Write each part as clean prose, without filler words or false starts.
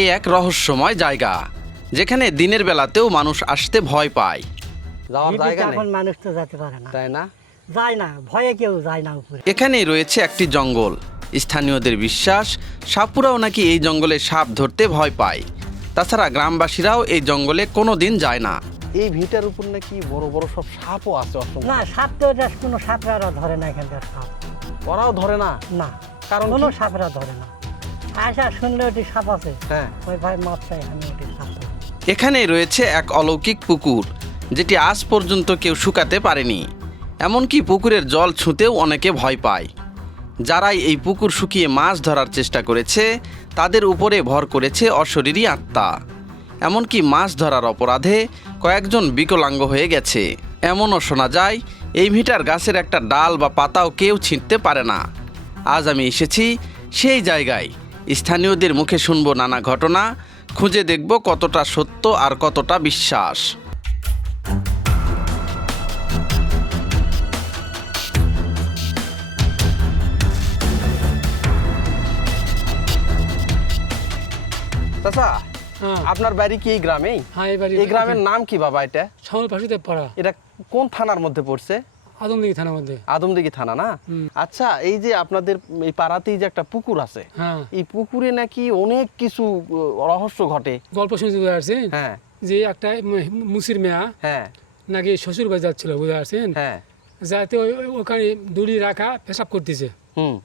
এ এক রহস্যময় জায়গা, যেখানে দিনের বেলাতেও মানুষ আসতে ভয় পায়। যাওয়ার জায়গা নেই, এখন মানুষ তো যেতে পারে না, তাই না? যায় না, ভয়ে কেউ যায় না উপরে। এখানেই রয়েছে একটি জঙ্গল। স্থানীয়দের বিশ্বাস, সাপুরাও নাকি এই জঙ্গলে সাপ ধরতে ভয় পায়। তাছাড়া গ্রামবাসীরাও এই জঙ্গলে কোনোদিন যায় না। এই ভিটার উপর নাকি বড় বড় সব সাপও আছে। না, সাপ তো কোনো সাপরা ধরে না এখানকার সাপ। ওরাও ধরে না? না, কারণ কোনো সাপরা ধরে না। আয়সা শুনলে ওটি সাপ আছে, হ্যাঁ, ওই ভাই মাছ চাই, আমি ওটি সাপ ধরি। এখানে রয়েছে এক অলৌকিক পুকুর, যেটি আজ পর্যন্ত কেউ শুকাতে পারেনি। এমনকি পুকুরের জল ছুঁতেও অনেকে ভয় পায়। যারাই এই পুকুর শুকিয়ে মাছ ধরার চেষ্টা করেছে, তাদের উপরে ভর করেছে অশরীরী আত্মা। এমনকি মাছ ধরার অপরাধে কয়েকজন বিকলাঙ্গ হয়ে গেছে। এমনও শোনা যায়, এই ভিটার গাছের একটা ডাল বা পাতাও কেউ ছিঁড়তে পারে না। আজ আমি এসেছি সেই জায়গায়। স্থানীয়দের মুখে শুনবো নানা ঘটনা, খুঁজে দেখব কতটা সত্য আর কতটা বিশ্বাস। চাচা, হ্যাঁ, আপনার বাড়ি কি এই গ্রামেই? হ্যাঁ, এই বাড়ি এই গ্রামের নাম কি বাবা? এটা শ্যামলপাশিতে পাড়া, এটা কোন থানার মধ্যে পড়ছে? আদমদিঘি থানার মধ্যে। আদমদিঘি থানা না? আচ্ছা, এই যে আপনাদের এই পাড়াতেই যে একটা পুকুর আছে, হ্যাঁ, এই পুকুরে নাকি অনেক কিছু রহস্য ঘটে। গল্প শুনতে বুঝে আসছেন হ্যাঁ যে একটা মুসির মেয়া হ্যাঁ নাকি শ্বশুর বাড়ি যাচ্ছিল, বুঝে আসছেন, হ্যাঁ। যাতে ওখানে দড়ি রাখা পেশাব করতেছে। হুম।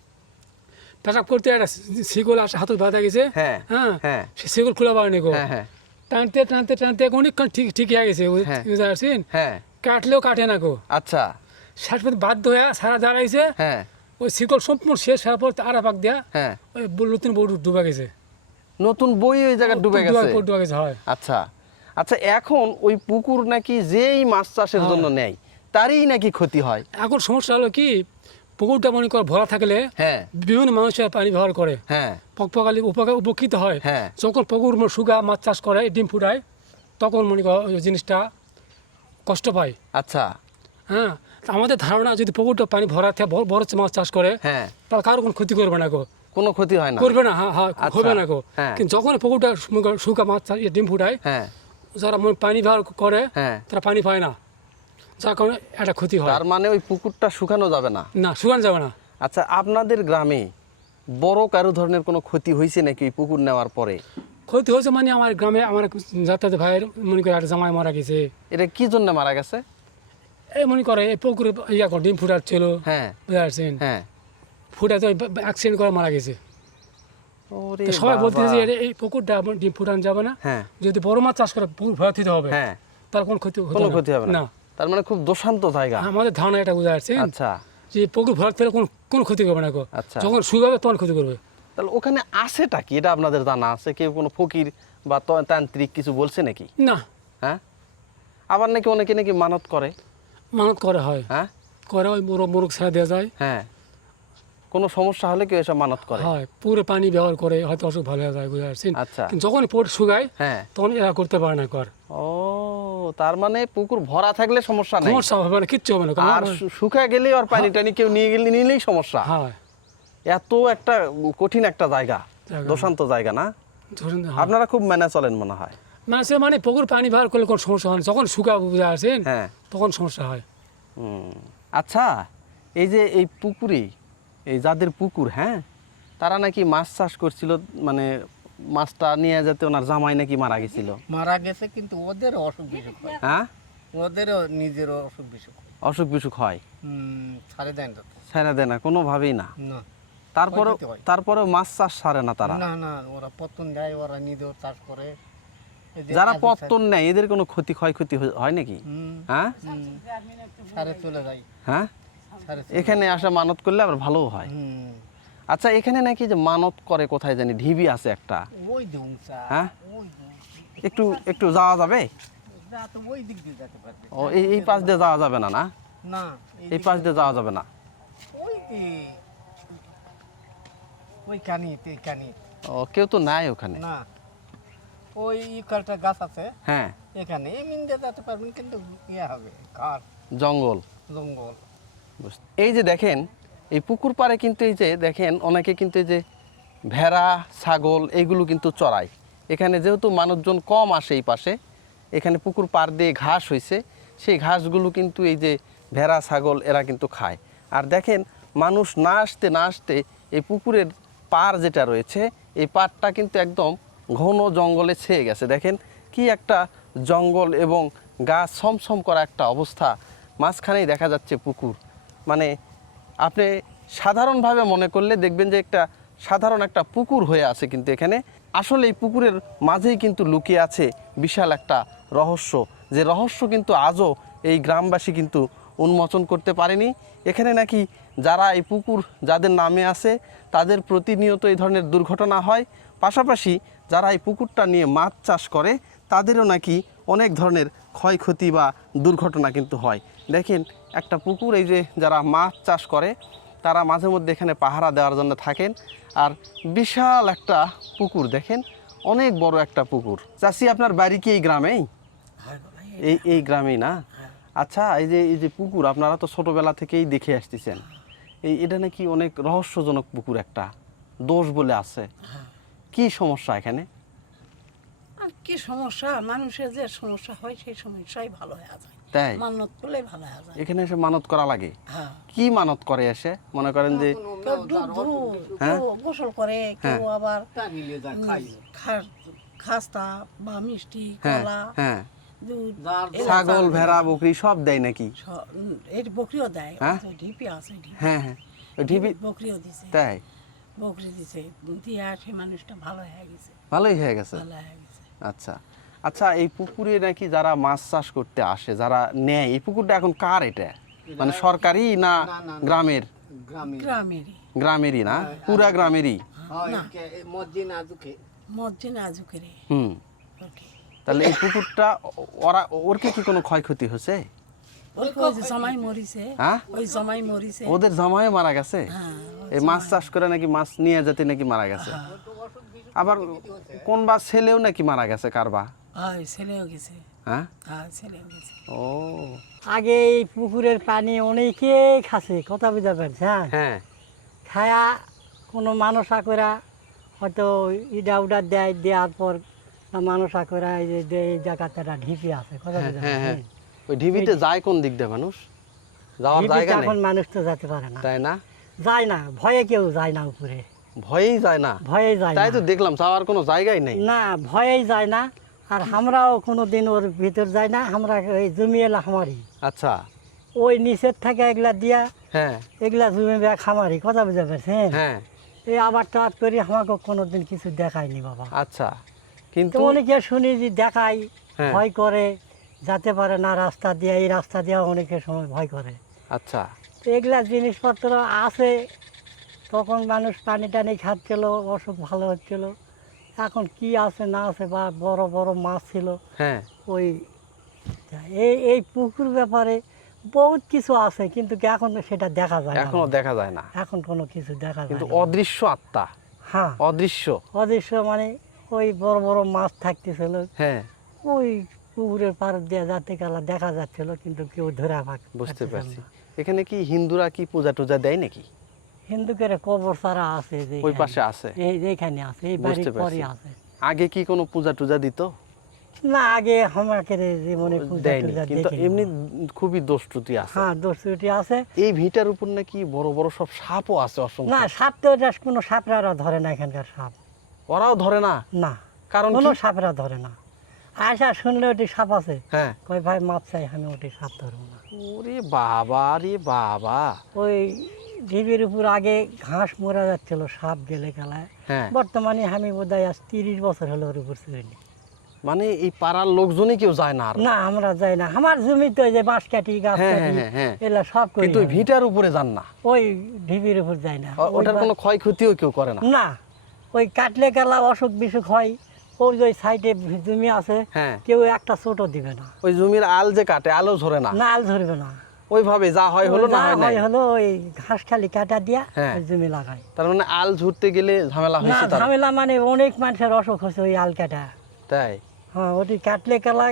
পেশাব করতে একটা শিকল আসে হাতত বাঁধা গেছে। হ্যাঁ হ্যাঁ, হ্যাঁ সে শিকল খোলা পারেনি গো। হ্যাঁ হ্যাঁ টানতে টানতে টানতে অনেকক্ষণ ঠিক হয়ে গেছে, হ্যাঁ। বুঝতে পারছেন। হ্যাঁ। কাটলেও কাটে না গো। আচ্ছা। শেষ পর্যন্ত বাধ্য হয়ে সারা দাঁড়াইছে। হ্যাঁ ওই শিকল সম্পূর্ণ শেষ হওয়ার পর আর পাক দেয়া হ্যাঁ। ওই নতুন বউ ডুবা গেছে। নতুন বই ওই জায়গায় ডুবে গেছে। ডুবা গেছে, হয়। আচ্ছা আচ্ছা, এখন ওই পুকুর নাকি যেই মাছ চাষের জন্য নেয় তারই নাকি ক্ষতি হয়। এখন সমস্যা হলো কি, পুকুরটা মনে কর ভরা থাকলে হ্যাঁ বিভিন্ন মানুষের পানি ব্যবহার করে, হ্যাঁ পকপকালি উপকৃত হয়। হ্যাঁ। যখন পুকুর শুগা মাছ চাষ করে, ডিম ফুটায়, তখন মনে কর ওই জিনিসটা কষ্ট পায়। আচ্ছা। হ্যাঁ, তা আমাদের ধারণা যদি পুকুরটা পানি ভরা থাকে, বড় মাছ চাষ করে, হ্যাঁ। তাহলে কারো কোনো ক্ষতি করবে না গো। কোনো ক্ষতি হয় না? করবে না, হ্যাঁ হ্যাঁ, আচ্ছা। হবে না গো। হ্যাঁ। কিন্তু যখন পুকুরটা শুকা মাছ ডিম ফুটায়, হ্যাঁ যারা পানি ব্যবহার করে হ্যাঁ। তারা পানি পায় না, যার কারণে একটা ক্ষতি হয়। তার মানে ওই পুকুরটা শুকানো যাবে না? না, শুকানো যাবে না। আচ্ছা, আপনাদের গ্রামে বড় কারো ধরনের কোনো ক্ষতি হয়েছে নাকি ওই পুকুর নেওয়ার পরে? ক্ষতি হয়েছে মানে আমার গ্রামে আমার যাতায়াত ভাইয়ের মনে করে একটা জামাই মারা গেছে। এটা কি জন্য মারা গেছে? এই মনে করে এই পুকুরে ডিম ফুটাচ্ছিল, হ্যাঁ বুঝতে পারছেন, হ্যাঁ। ফুটাতে অ্যাক্সিডেন্ট করে মারা গেছে। ওরে তো সবাই বাবা। বলতেছে যে এই পুকুরটা ডিম ফুটানো যাবে না, হ্যাঁ যদি বড় মাছ চাষ করে পুকুর ভরা দিতে হবে, হ্যাঁ। তার কোনো ক্ষতি কোনো ক্ষতি হবে না? তার মানে খুব দোষান্ত জায়গা। আমাদের ধারণা এটা, বুঝতে পারছেন, আচ্ছা যে পুকুর ভরা দিলে কোনো ক্ষতি করবে না গো। আচ্ছা। যখন শুকাবে তখন ক্ষতি করবে। তাহলে ওখানে আছেটা কি, এটা আপনাদের জানা আছে? কেউ কোনো ফকির বা তান্ত্রিক কিছু বলছে নাকি? না, হ্যাঁ। আবার নাকি অনেকে নাকি মানত করে। মানত করে, হয়, হ্যাঁ করে, ওই মোরগ ছেড়ে দেওয়া যায়। হ্যাঁ। কোনো সমস্যা হলে কেউ এসব মানত করে? হয়, পুরো পানি ব্যবহার করে, হয়তো অসুখ ভালো হয়ে যায়, বুঝতে পারছেন। আচ্ছা। কিন্তু যখন পোট শুকায়, হ্যাঁ। তখন এরা করতে পারে না কর। ও, তার মানে পুকুর ভরা থাকলে সমস্যা নেই, সমস্যা হবে না, কিচ্ছু হবে না। আর শুকা গেলে আর পানি টানি কেউ নিলেই সমস্যা। হয়, এত একটা কঠিন একটা জায়গা, দোষান্ত জায়গা না? ধরুন, আপনারা খুব মেনে চলেন মনে হয়। মানে পুকুর পানি ব্যবহার করলে কোনো সমস্যা হয় না, যখন শুকা, বুঝতে পারছেন, হ্যাঁ। তখন সমস্যা হয়। আচ্ছা, এই যে এই পুকুরে, এই যাদের পুকুর, হ্যাঁ, তারা নাকি মাছ চাষ করছিল, মানে মাছটা নিয়ে যেতে ওনার জামাই নাকি মারা গেছিল। মারা গেছে, কিন্তু ওদের অসুখ বিসুখ হয়, হ্যাঁ, ওদেরও নিজের অসুখ বিসুখ হয়। অসুখ বিসুখ হয়, ছাড়ে দেন না তো। ছেড়ে দেয় না কোনোভাবেই না? না তারপরেও ক্ষয়ক্ষতি হয়। তারপরেও মাছ চাষ ছাড়ে না তারা? না না, ওরা পতন যায়, ওরা নিজেও চাষ করে। এই যে যারা আজু পত্তন নেয় এদের কোনো ক্ষয়ক্ষতি হয় নাকি? হুম, হ্যাঁ সারে চলে যায়, হ্যাঁ। সারে চলে এখানে আসা মানত করলে আবার ভালোও হয়। হুম, আচ্ছা, এখানে নাকি যে মানত করে কোথায় জানি, ঢিবি আছে একটা, ওই দুংসা, হ্যাঁ, ওই একটু একটু যাওয়া যাবে? যা তো ওই দিক দিয়ে যেতে পারবে। ও, এই পাশ দিয়ে যাওয়া যাবে না? না, না, এই পাশ দিয়ে যাওয়া যাবে না। ওই যে ওই কানিতে, এই কানি, ও, কেউ তো নাই ওখানে? না, ওই ইকালটা গাছ আছে হ্যাঁ, এখানে, এমনি দিয়ে যেতে পারবেন, কিন্তু ইয়ে হবে ঘাট, জঙ্গল। জঙ্গল। এই যে দেখেন, এই পুকুর পাড়ে কিন্তু এই যে দেখেন অনেকে কিন্তু এই যে ভেড়া, ছাগল এইগুলো কিন্তু চড়ায়। এখানে যেহেতু মানুষজন কম আসে এই পাশে, এখানে পুকুর পাড় দিয়ে ঘাস হয়েছে, সেই ঘাসগুলো কিন্তু এই যে ভেড়া ছাগল এরা কিন্তু খায়। আর দেখেন মানুষ না আসতে এই পুকুরের পাড় যেটা রয়েছে এই পাড়টা কিন্তু একদম ঘন জঙ্গলে ছেয়ে গেছে। দেখেন কি একটা জঙ্গল এবং গাছ ছমছম করা একটা অবস্থা, মাঝখানেই দেখা যাচ্ছে পুকুর। মানে আপনি সাধারণভাবে মনে করলে দেখবেন যে একটা সাধারণ একটা পুকুর হয়ে আছে, কিন্তু এখানে আসলে এই পুকুরের মাঝেই কিন্তু লুকিয়ে আছে বিশাল একটা রহস্য, যে রহস্য কিন্তু আজও এই গ্রামবাসী কিন্তু উন্মোচন করতে পারেনি। এখানে নাকি যারা এই পুকুর যাদের নামে আছে তাদের প্রতিনিয়ত এই ধরনের দুর্ঘটনা হয়, পাশাপাশি যারা এই পুকুরটা নিয়ে মাছ চাষ করে তাদেরও নাকি অনেক ধরনের ক্ষয়ক্ষতি বা দুর্ঘটনা কিন্তু হয়। দেখেন একটা পুকুর, এই যে যারা মাছ চাষ করে তারা মাঝে মধ্যে এখানে পাহারা দেওয়ার জন্য থাকেন। আর বিশাল একটা পুকুর, দেখেন অনেক বড় একটা পুকুর। চাষি আপনার বাড়ি কি এই গ্রামেই? এই গ্রামেই না? আচ্ছা, এই যে পুকুর আপনারা তো ছোটবেলা থেকেই দেখে আসতেছেন, এটা নাকি অনেক রহস্যজনক পুকুর, একটা দোষ বলে আছে। কি সমস্যা এখানে? আর কি সমস্যা, মানুষের যে সমস্যা হয় সেই সমস্যাই ভালো হয়ে যায়, তাই মানত করলে ভালো হয়ে যায়। এখানে এসে মানত করা লাগে? হ্যাঁ, কি মানত করে এসে? মনে করেন যে কেউ দুধ হ্যাঁ? কেউ গোসল করে, কেউ আবার তা নিলে যায় খাই খাস্তা বা মিষ্টি হ্যাঁ কলা হ্যাঁ দুধ যার এলাচ ছাগল আদা ভেড়া বকরি সব দেয় নাকি? এর বকরিও দেয়, হ্যাঁ? ওই যে ঢিপি আছে ঢিপি, হ্যাঁ হ্যাঁ, ওই ঢিপি বকরিও দিছে, তাই বকরি দিছে, দিয়ে সেই মানুষটা ভালো হয়ে গেছে, ভালোই হয়ে গেছে। ভালো হয়ে গেছে। আচ্ছা আচ্ছা, এই পুকুরে নাকি যারা মাছ চাষ করতে আসে, যারা নেয়, এই পুকুরটা এখন কার? এটা মানে সরকারি না গ্রামের? গ্রামে গ্রামেরই, গ্রামেরই না, পুরা গ্রামেরই। হয় মসজিদ আজকে মসজিদ আজুকেরে হুম, তাহলে এই পুকুরটা ওর কি কোনো ক্ষয়ক্ষতি হয়েছে? ওই যে জামাই মরিছে, হ্যাঁ, ওই জামাই মরিছে, ওদের জামাই মারা গেছে? হ্যাঁ, এই মাছ চাষ করে নাকি মাছ নিয়ে যেতে নাকি মারা গেছে? আবার কোন বা ছেলেও নাকি মারা গেছে কারবা? হয় ছেলেও গেছে, হ্যাঁ, হ্যাঁ ছেলেও গেছে। ও আগে এই পুকুরের পানি অনেকে খাসে, কথা বুঝতে পারছে, হ্যাঁ হ্যাঁ খায়া কোনো মানুষা করা হয়তো ইডা উডা দেয়, দেওয়ার পর মানুষা করা এই যে এই জায়গাতে একটা ঢিপি আছে, কথা বুঝতে হ্যাঁ হ্যাঁ, পারছেন? ওই ঢিবিতে যায় কোন দিক দিয়ে মানুষ? যাওয়ার ঢিপিতে জায়গা এখন নেই, মানুষ তো যেতে পারে না, তাই না? যায় না, ভয়ে কেউ যায় না উপরে, ভয়েই যায় না? ভয়ে যায় তাই না, তো দেখলাম, যাওয়ার কোনো জায়গাই নেই। না ভয়েই যায় না। আর আমরাও কোনো দিন ওর ভিতর যাই না, আমরা এই জমি এলা খামারি, আচ্ছা, ওই নিচের থেকে এগুলা দিয়া হ্যাঁ এগুলা জমি ব্যাগ খামারি, কথা বুঝতে পারছেন? হ্যাঁ, এই আবার টাট করি আমাকে কোনোদিন কিছু দেখায়নি বাবা। আচ্ছা, কিন্তু তো অনেকে শুনি যে দেখাই, হ্যাঁ। ভয় করে, যেতে পারে না রাস্তা দিয়ে, এই রাস্তা দিয়ে অনেকের সময় ভয় করে। আচ্ছা, তো এগুলা জিনিসপত্র আছে, তখন মানুষ পানি টানি খাচ্ছিল, অসুখ ভালো হচ্ছিল। এখন কি আছে না আছে, বা বড় বড় মাছ ছিল, হ্যাঁ ওই এই পুকুর ব্যাপারে বহুত কিছু আছে, কিন্তু কি এখন সেটা দেখা যায় না, এখনো দেখা যায় না, এখন কোনো কিছু দেখা যায় কিন্তু না। অদৃশ্য আত্মা, হ্যাঁ, অদৃশ্য। অদৃশ্য মানে ওই বড় বড় মাছ থাকতেছিল, হ্যাঁ, ওই পুকুরের পার দিয়ে যাতে গেলা দেখা যাচ্ছিল, কিন্তু কেউ ধরে বুঝতে পারছি। এখানে কি হিন্দুরা কি পূজা টুজা দেয় নাকি? হিন্দুকের কবর সারা আছে যে ওই পাশে আছে? এই যেখানে আছে, এই বাড়ির বুঝতে পরে পারছি। আছে। আগে কি কোনো পূজা টুজা দিত? না, আগে আমাকে জীবনে পূজা দেয়নি, টুজা কিন্তু দেখিনি। এমনি খুবই দোষটুটি আছে। হ্যাঁ, দোষটি আছে। এই ভিটার উপর নাকি বড় বড় সব সাপও আছে না, অসংখ্য। সাপ তো এটা কোনো সাপরা ধরে না, এখানকার সাপ ওরাও ধরে না? না, কারণ কোনো কি? সাপরা ধরে না। আশা শুনলে ওটি সাপ আছে, হ্যাঁ, কই ভাই মাছ চাই, আমি ওটি সাপ ধরবো না। ওরে বাবা রে বাবা। ওই ঢিবির উপর আগে ঘাস মরা যাচ্ছিল সাপ গেলে গেলায়, হ্যাঁ, বর্তমানে আমি বোধহয় আজ 30 বছর হলো ওর উপর চড়িনি। মানে এই পাড়ার লোকজনই কেউ যায় না আর? না, আমরা যাই না, আমার জমিতে ওই যে বাঁশ কাটি, গাছ হ্যাঁ, কাটি, হ্যাঁ, হ্যাঁ। এগুলা সব করি কিন্তু ওই আমি। ভিটার উপরে যান না? ওই ঢিবির উপর যাই না। ওটার কোনো ক্ষয়ক্ষতিও কেউ করে না? না, ওই কাটলে গেলা অসুখ বিসুখ হয়, ওই যে সাইডে জমি আছে, হ্যাঁ, কেউ একটা ছোটো দিবে না, ওই জমির আল যে কাটে, আলো ঝরে না? না আল ধরবে না, ওইভাবে যা হয় হলো, না যা হয় নাই? হলো ওই ঘাস খালি কাটা দিয়া হ্যাঁ। ওই জমি লাগাই। তার মানে আল ঝুরতে গেলে ঝামেলা না, হয়েছে তার? ঝামেলা মানে অনেক মানুষের অসুখ হচ্ছে ওই আল কাটা। তাই? হ্যাঁ, ওটি কাটলে গেলা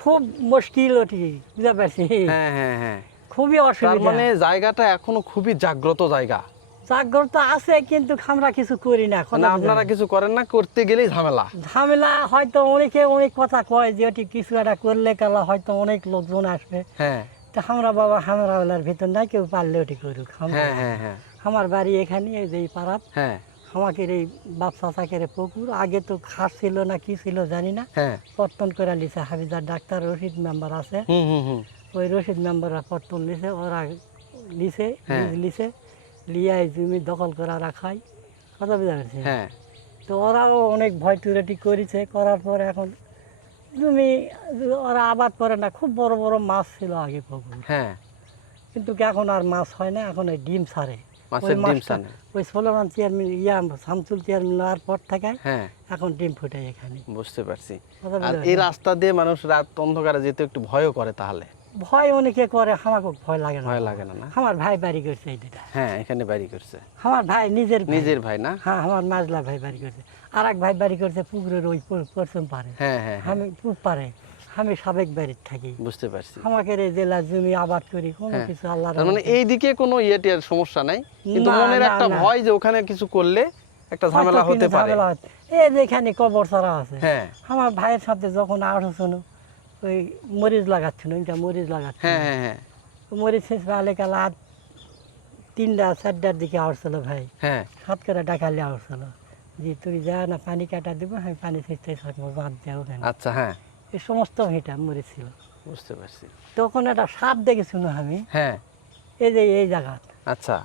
খুব মুশকিল, ওটি বুঝতে পারছি, হ্যাঁ হ্যাঁ হ্যাঁ। খুবই তার অসুবিধা। মানে জায়গাটা এখনো খুবই জাগ্রত জায়গা। চাকর তো আছে কিন্তু আমরা কিছু করি না মানে আপনারা কিছু করেন না, করতে গেলেই ঝামেলা। ঝামেলা হয়তো অনেকে অনেক কথা কয় যে ওটি কিছু একটা করলে কালা হয়তো অনেক লোকজন আসবে, হ্যাঁ তো আমরা বাবা আমরা ওলার ভিতর নাই, কেউ পারলে ওটি করুক। হ্যাঁ হ্যাঁ হ্যাঁ আমার বাড়ি এখানে, এই যে এই পাড়াত হ্যাঁ আমাকে এই বাপসা চাকের পুকুর, আগে তো খাস ছিল না কি ছিল জানি না, হ্যাঁ পত্তন করে লিছে হাফিজার ডাক্তার রশিদ মেম্বার আছে, হুম হুম হুম ওই রশিদ মেম্বাররা পত্তন লিছে, ওরা লিছে হ্যাঁ। লিছে লিয়াই জমি দখল করে রাখায়, কথা বুঝতে পারছি। হ্যাঁ তো ওরাও অনেক ভয় তুরাটি করেছে, করার পর এখন জমি ওরা আবাদ করে না। খুব বড় বড় মাছ ছিল আগে পুকুর, হ্যাঁ কিন্তু এখন আর মাছ হয় না, এখন ওই ডিম ছাড়ে। মাছের ওই ডিম মাছটা ছাড়ে। ওই সোলোমান চেয়ারম্যান শামসুল চেয়ারম্যান নেওয়ার পর থেকে হ্যাঁ এখন ডিম ফুটে এখানে। বুঝতে পারছি। কথা আর বুঝতে এই পারছেন? রাস্তা দিয়ে মানুষ রাত অন্ধকারে যেতে একটু ভয়ও করে, তাহলে ভয় অনেকে করে, আমাকে ভয় লাগে না। ভয় লাগে না? না আমার ভাই বাড়ি করছে এই দুটা, হ্যাঁ এখানে বাড়ি করছে আমার ভাই নিজের ভাই। নিজের ভাই না? হ্যাঁ আমার মাজলা ভাই বাড়ি করছে, আর এক ভাই বাড়ি করছে পুকুরের ওই পশ্চিম পারে, হ্যাঁ হ্যাঁ হ্যাঁ, আমি পূব পারে, আমি সাবেক বাড়ির থাকি। বুঝতে পারছি। আমাকে এই জেলার জমি আবাদ করি, কোনো হ্যাঁ। কিছু আল্লাহ তার মানে এইদিকে কোনো ইয়েটিয়ার সমস্যা নাই, কিন্তু না, মনের না, একটা না। ভয় যে ওখানে কিছু করলে একটা ঝামেলা হতে পারে। এই যে এখানে কবর ছাড়া আছে, হ্যাঁ আমার ভাইয়ের সাথে যখন আসছিল ওই মরিচ লাগাচ্ছিল, এটা মরিচ লাগাচ্ছিল, হ্যাঁ হ্যাঁ হ্যাঁ মরিচ শেষ পালে কাল আর 3টা 4টার দিকে আসছিল ভাই, হ্যাঁ হাত করে ডাকালে আসছিল যে তুই যা না পানি কাটা দিব, আমি পানি ছেঁচতে থাকবো, বাদ দেওয়া ওখানে। আচ্ছা হ্যাঁ এই সমস্ত ভিটা মরিচ ছিল। বুঝতে পারছি। তখন একটা সাপ দেখেছিল আমি, হ্যাঁ এই যে এই জায়গা আচ্ছা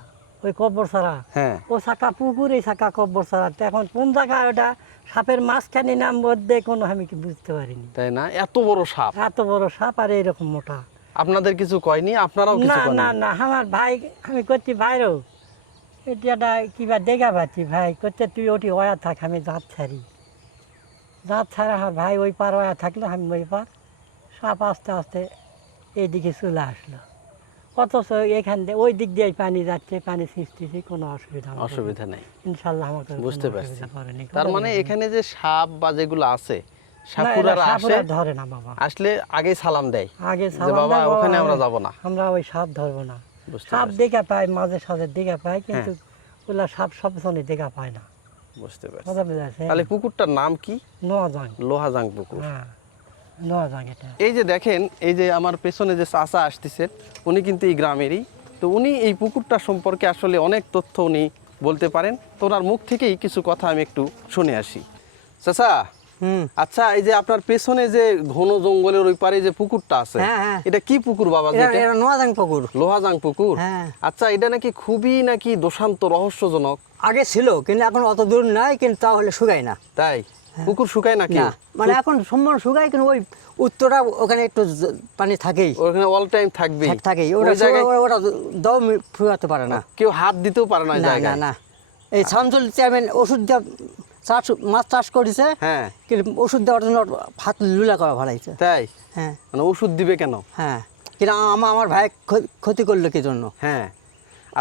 ওই কব্বর ছাড়া, হ্যাঁ ও শাখা পুকুর, এই শাখা কব্বর ছাড়া। তো এখন কোন জায়গায় ওটা সাপের মাঝখানে নাম মধ্যে কোনো আমি কি বুঝতে পারিনি। তাই না? এত বড় সাপ এত বড় সাপ আর এইরকম মোটা। আপনাদের কিছু কয়নি? আপনারাও কিছু না করেন? না না, আমার ভাই আমি করছি বাইরেও এটা কিবা দেখা পাচ্ছি, ভাই করছে তুই ওটি ওয়া থাক, আমি জাত ছাড়ি, জাত ছাড়া আমার ভাই ওই পার ওয়া থাকলো, আমি ওই পার, সাপ আস্তে আস্তে এইদিকে চলে আসলো। অথচ এখান দিয়ে ওই দিক দিয়ে পানি যাচ্ছে, পানি সৃষ্টিছে, কোনো অসুবিধা আমার অসুবিধা নাই, ইনশাল্লাহ আমাকে কোনো বুঝতে অসুবিধা পারছি। করেনি। তার মানে এখানে যে সাপ বা যেগুলো আছে, না, এরা সাপুরারা সাপ আসে, ওরা ধরে না বাবা, আসলে আগে সালাম দেয় আগে যে সালাম বাবা দেয়, ওখানে আমরা যাব না। আমরা ওই সাপ ধরবো না। বুঝতে সাপ পারছি, দেখা পায়, মাঝে সাঝে দেখা পায়, কিন্তু হ্যাঁ। ওগুলা সাপ সবসময় দেখা পায় না। বুঝতে পারছি। কথা বুঝাচ্ছে? তাহলে পুকুরটার নাম কি? নোয়াজাং, লোহাজাং পুকুর। হ্যাঁ নোয়াজাং এটা। এই যে দেখেন, এই যে আমার পেছনে যে চাচা আসতেছেন, উনি কিন্তু এই গ্রামেরই। তো উনি এই পুকুরটা সম্পর্কে আসলে অনেক তথ্য উনি বলতে পারেন। তো ওনার মুখ থেকেই কিছু কথা আমি একটু শুনে আসি। চাচা, আচ্ছা এই যে আপনার পেছনে যে ঘন জঙ্গলের ওই পারে যে পুকুরটা আছে, হ্যাঁ, হ্যাঁ। এটা কি পুকুর বাবা? যেটা এটা নোয়াজাং পুকুর। লোহাজাং পুকুর। হ্যাঁ। আচ্ছা, এটা নাকি খুবই নাকি দোষান্ত রহস্যজনক, আগে ছিল কিন্তু এখন অত দূর নাই, কিন্তু তাহলে শুকায় না। তাই? পুকুর শুকায় নাকি? না মানে এখন সম্পূর্ণ শুকায়, কিন্তু ওই উত্তরটা ওখানে একটু পানি থাকেই, ওখানে অল টাইম থাকবে? থাকেই। ওটা জায়গায় ওটা দাও ফুরাতে পারে না। কেউ হাত দিতেও পারে না ওই না না জায়গায়? না, এই শামসুল চেয়ারম্যান ওষুধ দেওয়া মাছ চাষ করেছে, হ্যাঁ। কিন্তু ওষুধ দেওয়ার জন্য হাত লুলা করা ভাড়াইছে। তাই? হ্যাঁ মানে ওষুধ দিবে কেন? হ্যাঁ, কিন্তু আমার ভাই ক্ষতি করলো কি জন্য? হ্যাঁ।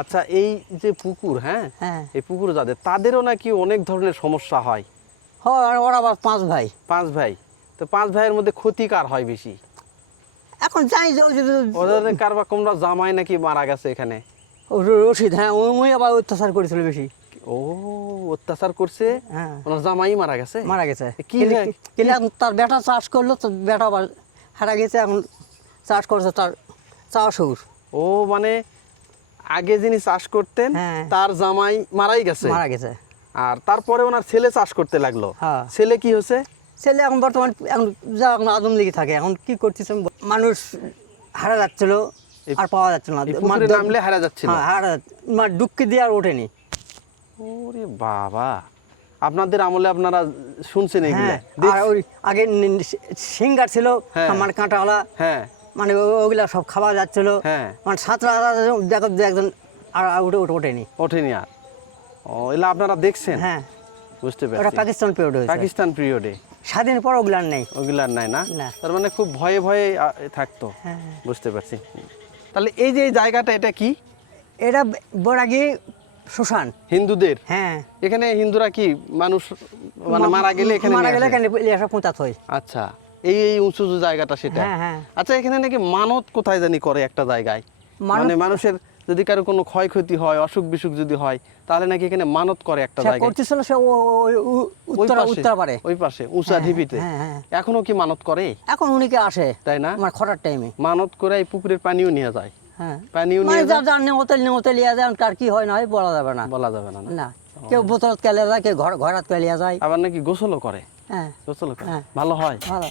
আচ্ছা, এই যে পুকুর, হ্যাঁ, হ্যাঁ এই পুকুর যাদের, তাদেরও নাকি অনেক ধরনের সমস্যা হয়। আর ওরা আবার 5 ভাই। 5 ভাই। তো 5 ভাইয়ের মধ্যে ক্ষতি কার হয় বেশি? এখন যাই যে ওদের কার বা কোনরা জামাই নাকি মারা গেছে এখানে? রশিদ, হ্যাঁ ওই আবার অত্যাচার করেছিল বেশি। ও, অত্যাচার করছে, হ্যাঁ ওনার জামাই মারা গেছে? মারা গেছে। কি কিন্তু হয়? কিন্তু এখন তার বেটা চাষ করলো, তো বেটা আবার হারা গেছে, এখন চাষ করছে তার চাষুর। ও মানে আগে যিনি চাষ করতেন, হ্যাঁ। তার জামাই মারাই গেছে, মারা গেছে। আর তারপরে ওনার ছেলে চাষ করতে লাগলো। হ্যাঁ। ছেলে কি হয়েছে? ছেলে এখন বর্তমান এখন যা এখন আদম লেগে থাকে, এখন কি করতেছে, মানুষ হারা যাচ্ছিল আর পাওয়া যাচ্ছিল না। এই পুকুরে নামলে হারা যাচ্ছিল। হ্যাঁ হারা মানে ডুবকি দিয়ে আর ওঠেনি। ওরে বাবা, আপনাদের আমলে আপনারা শুনছেন এগুলা? হ্যাঁ, আর ওই আগে সিঙ্গার ছিল, হ্যাঁ। মানে কাঁটাওয়ালা, হ্যাঁ মানে ওগুলা সব খাওয়া যাচ্ছিল, হ্যাঁ। মানে সাঁতরা দেখো একজন আর ওঠেনি। ওঠেনি আর? ও, এলা আপনারা দেখছেন? হ্যাঁ, বুঝতে ওটা পারছি। পাকিস্তান পিরিয়ড হয়েছে। পাকিস্তান পিরিয়ডে স্বাধীন পর ওগুলার নেই। ওগুলার নাই না? না। তার মানে খুব ভয়ে ভয়ে থাকতো। হ্যাঁ। বুঝতে পারছি। তাহলে এই যে এই জায়গাটা, এটা কি? এটা বরাগি শ্মশান। হিন্দুদের? হ্যাঁ, এখানে হিন্দুরা কি মানুষ মানে মারা গেলে এখানে মারা নিয়ে গেলে আসে? এখানে এসব পোঁতাত হয়। আচ্ছা, এই এই উঁচু উঁচু জায়গাটা সেটা? হ্যাঁ, হ্যাঁ। আচ্ছা, এখানে নাকি মানত কোথায় জানি করে একটা জায়গায়, মানত- মানে মানুষের যদি কারো কোনো ক্ষয়ক্ষতি হয়, অসুখ বিসুখ যদি হয়, তাহলে নাকি এখানে মানত করে একটা সে জায়গায়। করতেছিল সে ওই পাশে, উত্তরা পারে। ওই পাশে উঁচা হ্যাঁ, ঢিপিতে হ্যাঁ, হ্যাঁ। এখনো কি মানত করে? এখন উনিকে আসে, তাই না? আমার খরার টাইমে। মানত করে এই পুকুরের পানিও নিয়ে যায়। হ্যাঁ, পানিও মানে নিয়ে যা যায়, যা নেমতে লিয়া যায়, কার কি হয় না হয় বলা যাবে না। বলা যাবে না। না? না, কেউ বোতলত কেলিয়া যায়, কেউ ঘরাত কেলিয়া যায়। আবার নাকি গোসলও করে, হ্যাঁ, গোসলও করে, হ্যাঁ। ভালো হয়। ভালো।